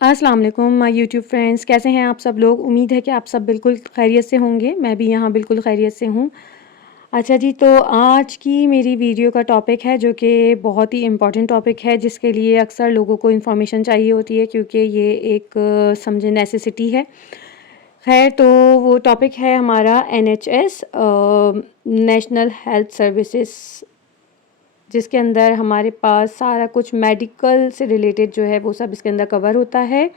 अस्सलाम वालेकुम my YouTube friends, कैसे हैं आप सब लोग। उम्मीद है कि आप सब बिल्कुल खैरियत से होंगे। मैं भी यहाँ बिल्कुल खैरियत से हूँ। अच्छा जी, तो आज की मेरी वीडियो का टॉपिक है जो कि बहुत ही इम्पोर्टेंट टॉपिक है, जिसके लिए अक्सर लोगों को इन्फॉर्मेशन चाहिए होती है, क्योंकि ये एक समझे नेसेसिटी है। खैर, तो वो टॉपिक है हमारा NHS, नेशनल हेल्थ सर्विसेज, जिसके अंदर हमारे पास सारा कुछ मेडिकल से रिलेटेड जो है वो सब इसके अंदर कवर होता है।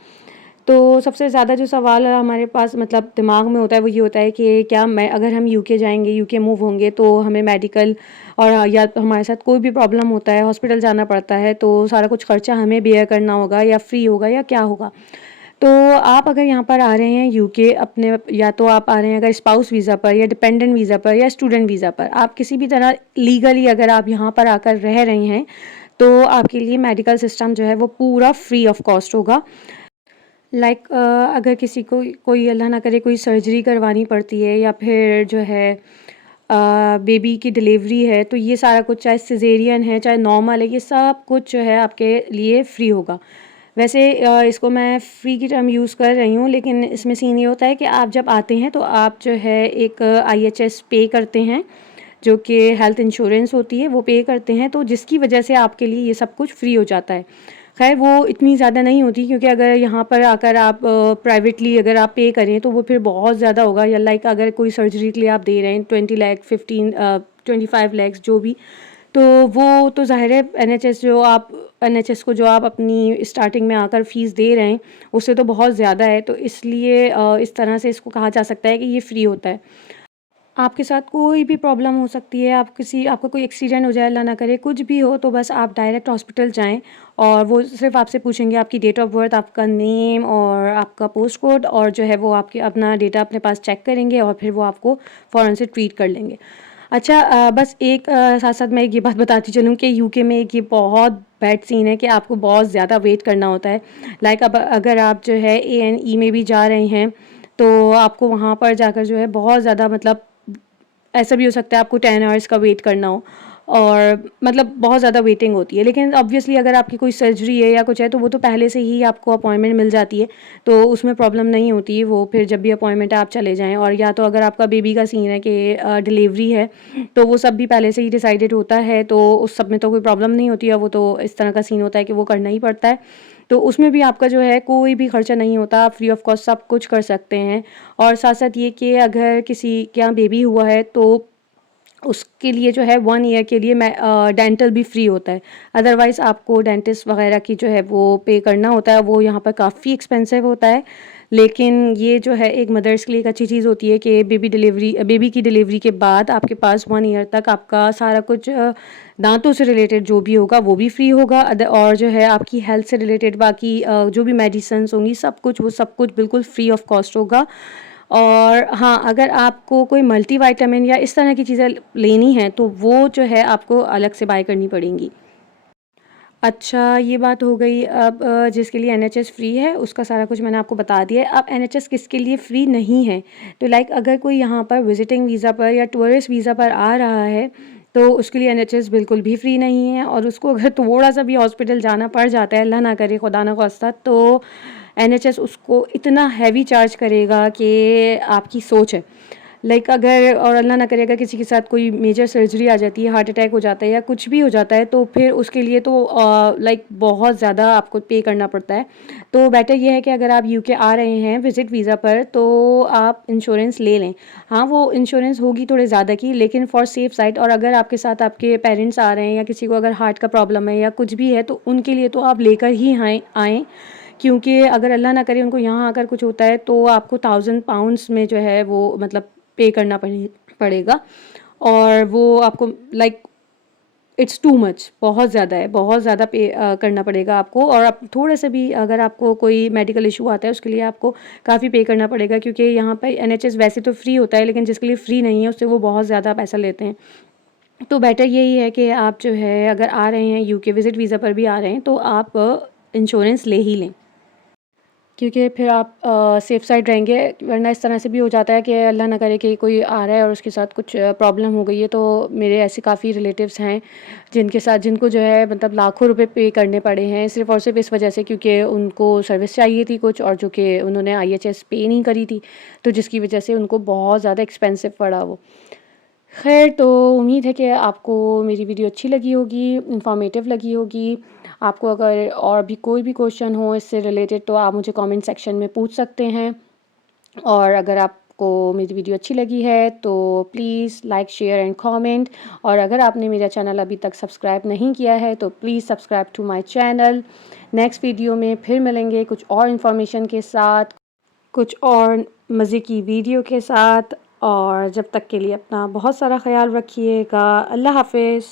तो सबसे ज़्यादा जो सवाल हमारे पास मतलब दिमाग में होता है वो ये होता है कि क्या मैं अगर हम यूके जाएंगे, यूके मूव होंगे, तो हमें मेडिकल और या तो हमारे साथ कोई भी प्रॉब्लम होता है, हॉस्पिटल जाना पड़ता है, तो सारा कुछ खर्चा हमें बेयर करना होगा या फ्री होगा या क्या होगा। तो आप अगर यहाँ पर आ रहे हैं यूके अपने, या तो आप आ रहे हैं अगर स्पाउस वीज़ा पर या डिपेंडेंट वीज़ा पर या स्टूडेंट वीज़ा पर, आप किसी भी तरह लीगली अगर आप यहाँ पर आकर रह रहे हैं, तो आपके लिए मेडिकल सिस्टम जो है वो पूरा फ्री ऑफ कॉस्ट होगा। अगर किसी को कोई अल्लाह ना करे कोई सर्जरी करवानी पड़ती है, या फिर जो है बेबी की डिलीवरी है, तो ये सारा कुछ चाहे सिजेरियन है चाहे नॉर्मल है, ये सब कुछ जो है आपके लिए फ्री होगा। वैसे इसको मैं फ़्री की टर्म यूज़ कर रही हूँ, लेकिन इसमें सीन ये होता है कि आप जब आते हैं तो आप जो है एक IHS पे करते हैं, जो कि हेल्थ इंश्योरेंस होती है, वो पे करते हैं, तो जिसकी वजह से आपके लिए ये सब कुछ फ्री हो जाता है। खैर, वो इतनी ज़्यादा नहीं होती, क्योंकि अगर यहाँ पर आकर आप प्राइवेटली अगर आप पे करें तो वो फिर बहुत ज़्यादा होगा। या अगर कोई सर्जरी के लिए आप दे रहे हैं 20 लाख 15 25 लैक्स जो भी, तो वो तो ज़ाहिर है NHS को जो आप अपनी स्टार्टिंग में आकर फ़ीस दे रहे हैं, उससे तो बहुत ज़्यादा है। तो इसलिए इस तरह से इसको कहा जा सकता है कि ये फ्री होता है। आपके साथ कोई भी प्रॉब्लम हो सकती है, आपको कोई एक्सीडेंट हो जाए, अल्लाह ना करे, कुछ भी हो, तो बस आप डायरेक्ट हॉस्पिटल जाएँ और वो सिर्फ़ आपसे पूछेंगे आपकी डेट ऑफ़ बर्थ, आपका नेम और आपका पोस्ट कोड, और जो है वो आपके अपना डेटा अपने पास चेक करेंगे और फिर वो आपको फ़ौरन से ट्रीट कर लेंगे। अच्छा, बस एक साथ-साथ मैं एक ये बात बताती चलूँ कि यूके में एक ये बहुत बैड सीन है कि आपको बहुत ज़्यादा वेट करना होता है। अब अगर आप जो है A&E में भी जा रहे हैं, तो आपको वहाँ पर जाकर जो है बहुत ज़्यादा मतलब ऐसा भी हो सकता है आपको 10 आवर्स का वेट करना हो, और मतलब बहुत ज़्यादा वेटिंग होती है। लेकिन ऑब्वियसली अगर आपकी कोई सर्जरी है या कुछ है, तो वो तो पहले से ही आपको अपॉइंटमेंट मिल जाती है, तो उसमें प्रॉब्लम नहीं होती है। वो फिर जब भी अपॉइंटमेंट है आप चले जाएँ। और या तो अगर आपका बेबी का सीन है कि डिलीवरी है, तो वो सब भी पहले से ही डिसाइडेड होता है, तो उस सब में तो कोई प्रॉब्लम नहीं होती है। वो तो इस तरह का सीन होता है कि वो करना ही पड़ता है। तो उसमें भी आपका जो है कोई भी खर्चा नहीं होता, आप फ्री ऑफ कॉस्ट सब कुछ कर सकते हैं। और साथ-साथ ये कि अगर किसी के यहाँ बेबी हुआ है, तो उसके लिए जो है 1 ईयर के लिए डेंटल भी फ्री होता है। अदरवाइज़ आपको डेंटिस्ट वग़ैरह की जो है वो पे करना होता है, वो यहाँ पर काफ़ी एक्सपेंसिव होता है। लेकिन ये जो है एक मदर्स के लिए एक अच्छी चीज़ होती है कि बेबी की डिलीवरी के बाद आपके पास 1 ईयर तक आपका सारा कुछ दाँतों से रिलेटेड जो भी होगा वो भी फ्री होगा। और जो है आपकी हेल्थ से रिलेटेड बाकी जो भी मेडिसिन्स होंगी, वो सब कुछ बिल्कुल फ्री ऑफ कॉस्ट होगा। और हाँ, अगर आपको कोई मल्टीविटामिन या इस तरह की चीज़ें लेनी हैं, तो वो जो है आपको अलग से बाय करनी पड़ेंगी। अच्छा, ये बात हो गई। अब जिसके लिए NHS फ्री है उसका सारा कुछ मैंने आपको बता दिया है। अब NHS किसके लिए फ्री नहीं है, तो अगर कोई यहाँ पर विज़िटिंग वीज़ा पर या टूरिस्ट वीज़ा पर आ रहा है, तो उसके लिए NHS बिल्कुल भी फ्री नहीं है। और उसको अगर थोड़ा-सा भी हॉस्पिटल जाना पड़ जाता है, अल्लाह ना करे, खुदा ना ख़ास्ता, तो NHS उसको इतना हेवी चार्ज करेगा कि आपकी सोच है। अगर और अल्लाह ना करे अगर किसी के साथ कोई मेजर सर्जरी आ जाती है, हार्ट अटैक हो जाता है या कुछ भी हो जाता है, तो फिर उसके लिए तो बहुत ज़्यादा आपको पे करना पड़ता है। तो बेटर ये है कि अगर आप यूके आ रहे हैं विज़िट वीज़ा पर, तो आप इंश्योरेंस ले लें। हाँ, वो इंश्योरेंस होगी थोड़े ज़्यादा की, लेकिन फॉर सेफ साइड। और अगर आपके साथ आपके पेरेंट्स आ रहे हैं या किसी को अगर हार्ट का प्रॉब्लम है या कुछ भी है, तो उनके लिए तो आप लेकर ही आएँ, क्योंकि अगर अल्लाह ना करे उनको यहाँ आकर कुछ होता है, तो आपको £1000 में जो है वो मतलब पे करना पड़ेगा। और वो आपको इट्स टू मच, बहुत ज़्यादा है, बहुत ज़्यादा पे करना पड़ेगा आपको। और आप थोड़े से भी अगर आपको कोई मेडिकल इशू आता है, उसके लिए आपको काफ़ी पे करना पड़ेगा, क्योंकि यहाँ पे NHS वैसे तो फ्री होता है, लेकिन जिसके लिए फ्री नहीं है उससे वो बहुत ज़्यादा पैसा लेते हैं। तो बेटर यही है कि आप जो है अगर आ रहे हैं यूके विज़िट वीज़ा पर भी आ रहे हैं, तो आप इंश्योरेंस ले ही लें। क्योंकि फिर आप सेफ़ साइड रहेंगे, वरना इस तरह से भी हो जाता है कि अल्लाह ना करे कि कोई आ रहा है और उसके साथ कुछ प्रॉब्लम हो गई है। तो मेरे ऐसे काफ़ी रिलेटिव्स हैं जिनको जो है मतलब लाखों रुपए पे करने पड़े हैं सिर्फ़ और सिर्फ़ इस वजह से, क्योंकि उनको सर्विस चाहिए थी कुछ और जो कि उन्होंने IHS पे नहीं करी थी, तो जिसकी वजह से उनको बहुत ज़्यादा एक्सपेंसिव पड़ा वो। ख़ैर, तो उम्मीद है कि आपको मेरी वीडियो अच्छी लगी होगी, इन्फॉर्मेटिव लगी होगी। आपको अगर और भी कोई भी क्वेश्चन हो इससे रिलेटेड तो आप मुझे कमेंट सेक्शन में पूछ सकते हैं। और अगर आपको मेरी वीडियो अच्छी लगी है तो please like, share and comment. और अगर आपने मेरा चैनल अभी तक सब्सक्राइब नहीं किया है तो please subscribe to my channel. Next video में फिर मिलेंगे कुछ और इन्फॉर्मेशन के साथ, कुछ और मज़े की वीडियो के साथ। और जब तक के लिए अपना बहुत सारा ख़्याल रखिएगा। अल्लाह हाफ़िज़।